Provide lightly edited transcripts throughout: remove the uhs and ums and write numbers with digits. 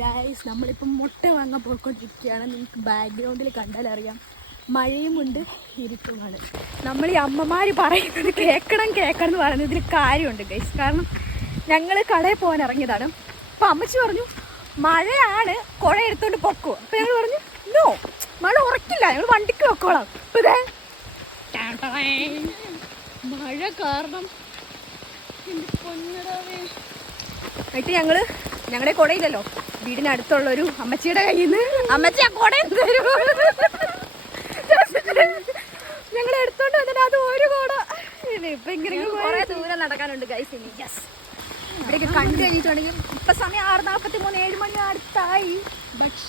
Guys നമ്മളിപ്പം മുട്ട വാങ്ങാൻ പോയിക്കൊണ്ടിരിക്കുകയാണ്. നിങ്ങൾക്ക് ബാക്ക്ഗ്രൗണ്ടിൽ കണ്ടാൽ അറിയാം, മഴയുമുണ്ട് ഇരുട്ടുമാണ്. നമ്മൾ ഈ അമ്മമാർ പറയുന്നത് കേൾക്കണം എന്ന് പറയുന്നതിൽ കാര്യമുണ്ട് ഗൈസ്. കാരണം ഞങ്ങൾ കടയിൽ പോകാൻ ഇറങ്ങിയതാണ്. അപ്പം അമ്മച്ചി പറഞ്ഞു മഴയാണ്, കുഴ എടുത്തോണ്ട് പൊക്കോ. അപ്പം ഞങ്ങൾ പറഞ്ഞു നോ, മഴ ഉറക്കില്ല, ഞങ്ങൾ വണ്ടിക്ക് വെക്കോളാം. അപ്പം ഇതേ മഴ കാരണം എന്നിട്ട് ഞങ്ങളുടെ കുടയില്ലല്ലോ, വീടിനടുത്തുള്ള ഒരു അമ്മച്ചിയുടെ കയ്യിൽ നിന്ന് അമ്മച്ചി ആ കുട തരും. ഞങ്ങൾ എടുത്തോണ്ട് വന്നിട്ട് അത് ഒരു കുട. ഇപ്പൊ ഇങ്ങനെ കുറെ ദൂരം നടക്കാനുണ്ട് ഗൈസ്. ഇനി യെസ് ഇവിടെയൊക്കെ കണ്ടു കഴിഞ്ഞിട്ടുണ്ടെങ്കിൽ ഇപ്പൊ സമയം 6:43, 7 മണി അടുത്തായി. ബട്ട്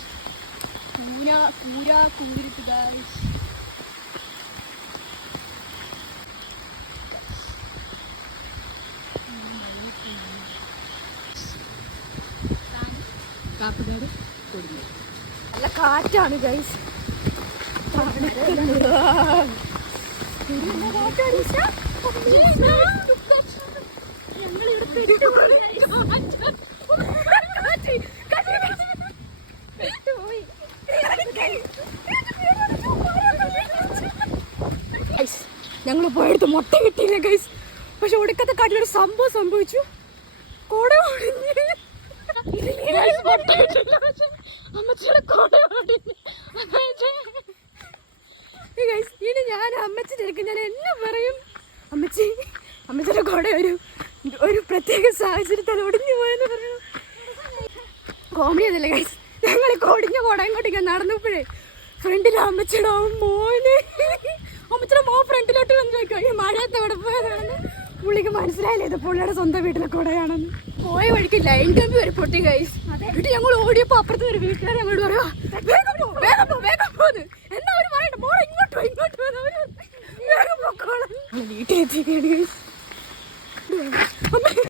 കൂരിട്ട് ഗൈസ്. കാപ്പുകാട് കൊടുങ്ങി നല്ല കാറ്റാണ് ഗൈസ്. ഞങ്ങൾ പോയെടുത്ത് മുട്ട കിട്ടിയില്ല ഗൈസ്. പക്ഷെ ഒടുക്കത്തെ കാട്ടിലൊരു സംഭവം സംഭവിച്ചു. കോട അമ്മച്ചിയുടെ കോട ഇനി ഞാൻ അമ്മച്ചി തിരക്കും. ഞാൻ എന്നെ പറയും അമ്മച്ചിയുടെ കോട ഒരു പ്രത്യേക സാഹചര്യത്തിൽ ഒടിഞ്ഞു പോയെന്ന് പറയണം. കോമഡി അതല്ലേ ഗൈസ്. ഞങ്ങൾ കൊടിഞ്ഞ കോട ഇങ്ങോട്ടേക്ക് നടന്നപ്പോഴേ ഫ്രണ്ടിലെ അമ്മച്ചിയുടെ മോൻ ഫ്രണ്ടിലോട്ട് വന്ന് ചോദിക്കും ഈ മഴയത്ത് എവിടെ പോയതാണെന്ന്. പുള്ളിക്ക് മനസ്സിലായില്ലേ ഇത് പുള്ളിയുടെ സ്വന്തം വീട്ടിലെ കുടയാണെന്ന്. പോയ വഴിക്ക് ലൈൻ കമ്പി വരെ പൊട്ടി ഗൈസ്. എന്നിട്ട് ഞങ്ങൾ ഓടിയപ്പോ അപ്പുറത്ത് ഒരു വീട്ടുകാർ ഞങ്ങളോട് പറയാ വേഗം പോന്ന്. എന്നാ അവര് പറയട്ടെ മോളെ ഇങ്ങോട്ട് വേഗം പൊക്കോളാം. വീട്ടിലെത്തിയാണ് ഗൈസ്.